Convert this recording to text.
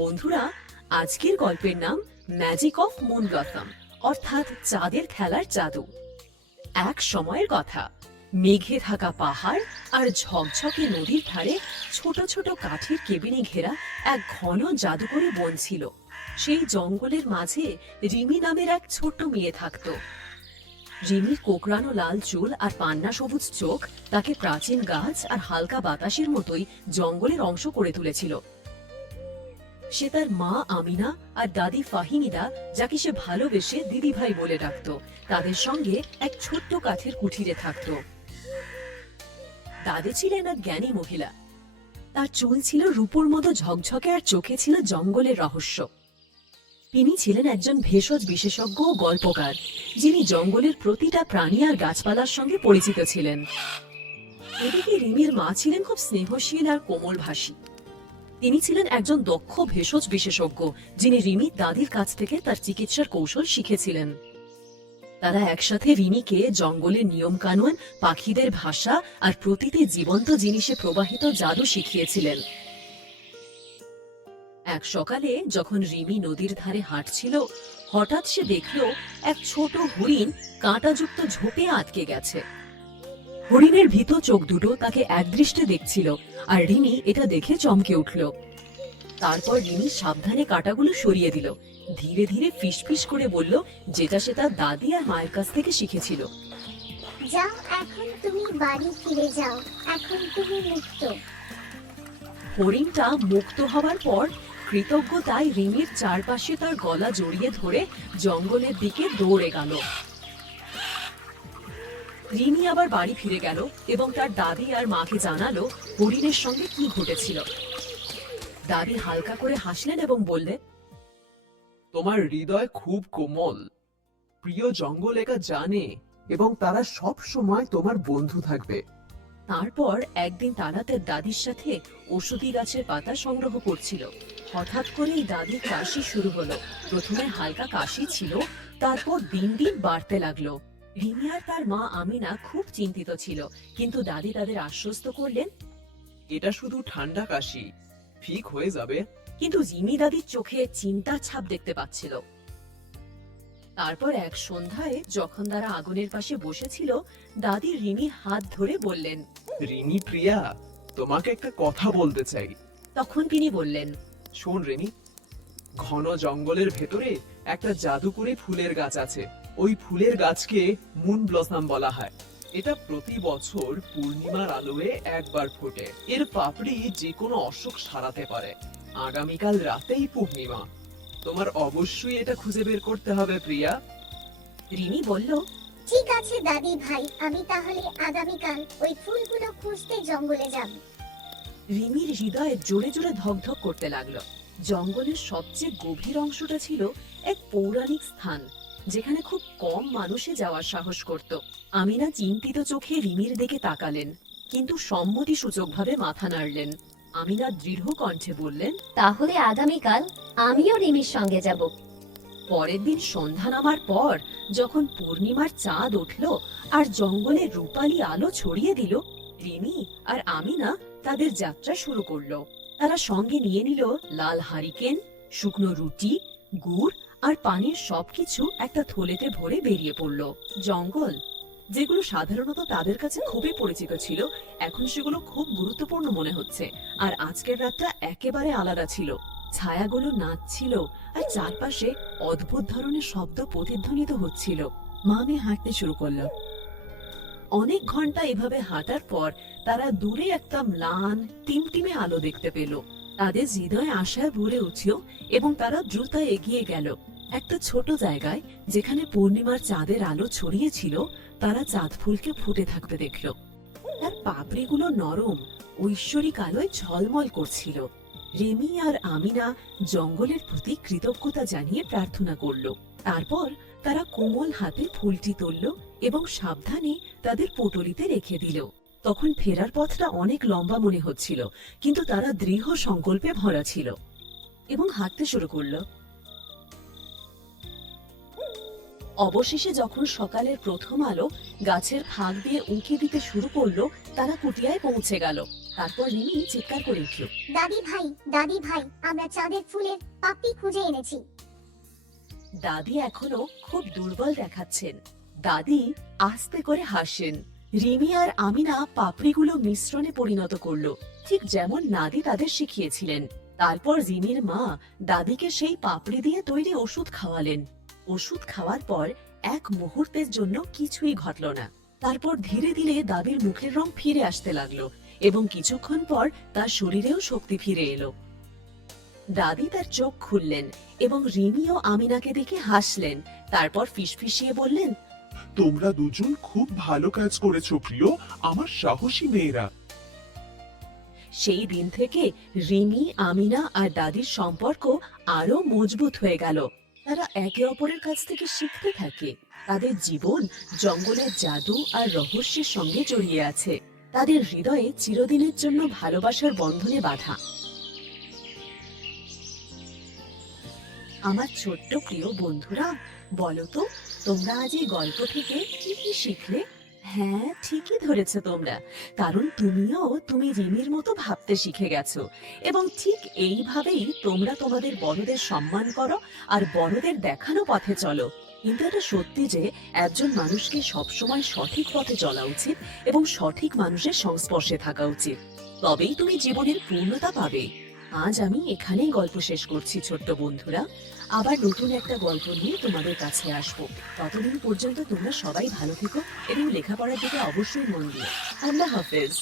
বন্ধুরা, আজকের গল্পের নাম ম্যাজিক অফ মুন ব্লসম, অর্থাৎ চাঁদের খেলার জাদু। এক সময়ের কথা, মেঘে থাকা পাহাড় আর ঝকঝকে নদীর ধারে ছোট ছোট কাঠের কেবিনে ঘেরা এক ঘন জাদুকরী বন ছিল। সেই জঙ্গলের মাঝে রিমি নামের এক ছোট্ট মেয়ে থাকত। রিমির কোকড়ানো লাল চুল আর পান্না সবুজ চোখ তাকে প্রাচীন গাছ আর হালকা বাতাসের মতোই জঙ্গলের অংশ করে তুলেছিল। সে তার মা আমিনা আর দাদি ফাহিমিদা, যাকে সে ভালোবেসে দিদি ভাই বলে ডাকত, তাদের সঙ্গে এক ছোট্ট কাঠের কুঠিরে থাকত। দাদি ছিলেন এক জ্ঞানী মহিলা। তার চুল ছিল রূপোর মতো ঝকঝকে আর চোখে ছিল জঙ্গলের রহস্য। তিনি ছিলেন একজন ভেষজ বিশেষজ্ঞ ও গল্পকার, যিনি জঙ্গলের প্রতিটা প্রাণী আর গাছপালার সঙ্গে পরিচিত ছিলেন। এদিকে রিমির মা ছিলেন খুব স্নেহশীল আর কোমলভাষী। তিনি ছিলেন একজন দক্ষ ভেষজ বিশেষজ্ঞ, যিনি রিমির দাদির কাছ থেকে তার চিকিৎসার কৌশল শিখেছিলেন। তারা একসাথে রিমিকে জঙ্গলের নিয়ম কানুন, পাখিদের ভাষা আর প্রতিটি জীবন্ত জিনিসে প্রবাহিত জাদু শিখিয়েছিলেন। এক সকালে যখন রিমি নদীর ধারে হাঁটছিল, হঠাৎ সে দেখল এক ছোট হরিণ কাঁটাযুক্ত ঝোপে আটকে গেছে। হরিণের ভীত চোখ দুটো তাকে একদৃষ্টে দেখছিল, আর রিমি এটা দেখে চমকে উঠল। তারপর রিমি সাবধানে কাঁটাগুলো সরিয়ে দিল, ধীরে ধীরে ফিসফিস করে বলল, যেটা সে তার দাদি আর মায়ের কাছ থেকে শিখেছিল। যাও, এখন তুমি বাড়ি ফিরে যাও, এখন তুমি মুক্ত। হরিণটা মুক্ত হওয়ার পর কৃতজ্ঞতায় রিমির চারপাশে তার গলা জড়িয়ে ধরে জঙ্গলের দিকে দৌড়ে গেল। রিমি আবার বাড়ি ফিরে গেল এবং তার দাদি আর মাকে জানালো হরিণের সঙ্গে কি ঘটেছিল। দাদি হালকা করে হাসলেন এবং বললেন, তোমার হৃদয় খুব কোমল। প্রিয় জঙ্গল একা জানে এবং তারা সব সময় তোমার বন্ধু থাকবে। তারপর একদিন তারা তার দাদির সাথে ওষুধি গাছের পাতা সংগ্রহ করছিল। হঠাৎ করেই দাদির কাশি শুরু হলো। প্রথমে হালকা কাশি ছিল, তারপর দিন দিন বাড়তে লাগলো। রিমি আর তার মা আমিনা খুব চিন্তিত ছিল, কিন্তু দাদি তাদের আশ্বস্ত করলেন, এটা শুধু ঠান্ডা কাশি, ঠিক হয়ে যাবে। কিন্তু রিমি দাদির চোখে চিন্তার ছাপ দেখতে পাচ্ছিল। তারপর এক সন্ধ্যায় যখন তারা আগুনের পাশে বসেছিল, দাদি রিমির হাত ধরে বললেন, রিমি প্রিয়া, তোমাকে একটা কথা বলতে চাই। তখন তিনি বললেন, শোন রিমি, ঘন জঙ্গলের ভেতরে একটা জাদুকরী ফুলের গাছ আছে। ওই ফুলের গাছকে মুন ব্লসম বলা হয়। এটা প্রতি বছর পূর্ণিমার আলোয় একবার ফোটে। এর পাপড়ি যে কোনো অসুখ সারাতে পারে। আগামীকাল রাতেই পূর্ণিমা। তোমার অবশ্যই এটা খুঁজে বের করতে হবে প্রিয়া। রিমি বলল, ঠিক আছে দাদি ভাই, আমি তাহলে আগামীকাল ওই ফুলগুলো খুঁজতে জঙ্গলে যাব। রিমির হৃদয়ে জোরে জোরে ধকধক করতে লাগলো। জঙ্গলের সবচেয়ে গভীর অংশটা ছিল এক পৌরাণিক স্থান, যেখানে খুব কম মানুষে যাওয়ার সাহস করত। আমিনা চিন্তিত চোখে রিমির দিকে তাকালেন, কিন্তু সম্মতি সূচকভাবে মাথা নাড়লেন। আমিনা দৃঢ় কণ্ঠে বললেন, তাহলে আগামীকাল আমিও রিমির সঙ্গে যাব। পরের দিন সন্ধ্যা নামার পর যখন পূর্ণিমার চাঁদ উঠল আর জঙ্গলের রূপালী আলো ছড়িয়ে দিল, রিমি আর আমিনা তাদের যাত্রা শুরু করলো। তারা সঙ্গে নিয়ে নিল লাল হারিকেন, শুকনো রুটি, গুড় আর পানির সবকিছু একটা থলেতে ভরে বেরিয়ে পড়ল। জঙ্গল, যেগুলো সাধারণত তাদের কাছে খুবই পরিচিত ছিল, এখন সেগুলো খুব গুরুত্বপূর্ণ মনে হচ্ছে। আর আজকের রাতটা একেবারে আলাদা ছিল। ছায়াগুলো নাচছিল আর চারপাশে অদ্ভুত ধরনের শব্দ প্রতিধ্বনিত হচ্ছিল। মামে হাঁটতে শুরু করলো। অনেক ঘন্টা এভাবে হাঁটার পর তারা দূরে একটা ম্লান টিমটিমে আলো দেখতে পেল। তাদের হৃদয়ে আশায় ভরে উঠল এবং তারা দ্রুত এগিয়ে গেল একটা ছোট জায়গায়, যেখানে পূর্ণিমার চাঁদের আলো ছড়িয়েছিল। তারা চাঁদ ফুলকে ফুটে থাকতে দেখল। তার পাপড়িগুলো নরম, ঐশ্বরিক আলোয় ঝলমল করছিল। রিমি আর আমিনা জঙ্গলের প্রতি কৃতজ্ঞতা জানিয়ে প্রার্থনা করল। তারপর তারা কোমল হাতে ফুলটি তুলল এবং সাবধানে তাদের পোটলিতে রেখে দিল। তখন ফেরার পথটা অনেক লম্বা মনে হচ্ছিল, কিন্তু তারা দৃঢ় সংকল্পে ভরা ছিল এবং হাঁটতে শুরু করলো। অবশেষে যখন সকালের প্রথম আলো গাছের ফাঁক দিয়ে উঁকি দিতে শুরু করলো, তারা কুটিয়ায় পৌঁছে গেল। তারপর রিমি চিৎকার করে উঠল, দাদি ভাই আমরা চাঁদের ফুলের পাপড়ি খুঁজে এনেছি। দাদি এখনো খুব দুর্বল দেখাচ্ছেন। দাদি আস্তে করে হাসেন। রিমি আর আমিনা পাপড়িগুলো মিশ্রণে পরিণত করলো, ঠিক যেমন নাদি তাদের শিখিয়েছিলেন। তারপর রিমির মা দাদিকে সেই পাপড়ি দিয়ে তৈরি ওষুধ খাওয়ালেন। ওষুধ খাওয়ার পর এক মুহূর্তের জন্য কিছুই ঘটল না। তারপর ধীরে ধীরে দাদির মুখের রং ফিরে আসতে লাগলো এবং কিছুক্ষণ পর তার শরীরেও শক্তি ফিরে এলো। দাদি তার চোখ খুললেন এবং রিমি ও আমিনাকে দেখে হাসলেন। তারপর ফিসফিসিয়ে বললেন, তোমরা দুজন খুব ভালো কাজ করেছো প্রিয়, আমার সাহসী মেয়েরা। সেই দিন থেকে রিমি, আমিনা আর দাদির সম্পর্ক আরো মজবুত হয়ে গেল। তারা একে অপরের কাছ থেকে শিখতে থাকে। তাদের জীবন জঙ্গলের জাদু আর রহস্যের সঙ্গে জড়িয়ে আছে। তাদের হৃদয়ে চিরদিনের জন্য ভালোবাসার বন্ধনে বাঁধা। আমার ছোট্ট প্রিয় বন্ধুরা, বলো তো তোমরা আজ এই গল্প থেকে কি কি শিখলে? হ্যাঁ, ঠিকই ধরেছো তোমরা, কারণ তুমি রিমির মতো ভাবতে শিখে গেছো এবং ঠিক এইভাবেই তোমরা তোমাদের বড়দের সম্মান করো আর বড়দের দেখানো পথে চলো। কিন্তু এটা সত্যি যে একজন মানুষকে সবসময় সঠিক পথে চলা উচিত এবং সঠিক মানুষের সংস্পর্শে থাকা উচিত, তবেই তুমি জীবনের পূর্ণতা পাবে। আজ আমি এখানেই গল্প শেষ করছি ছোট্ট বন্ধুরা। আবার নতুন একটা গল্প নিয়ে তোমাদের কাছে আসবো। ততদিন পর্যন্ত তোমরা সবাই ভালো থেকো এবং লেখাপড়ার দিকে অবশ্যই মন দিও। আল্লাহ হাফেজ।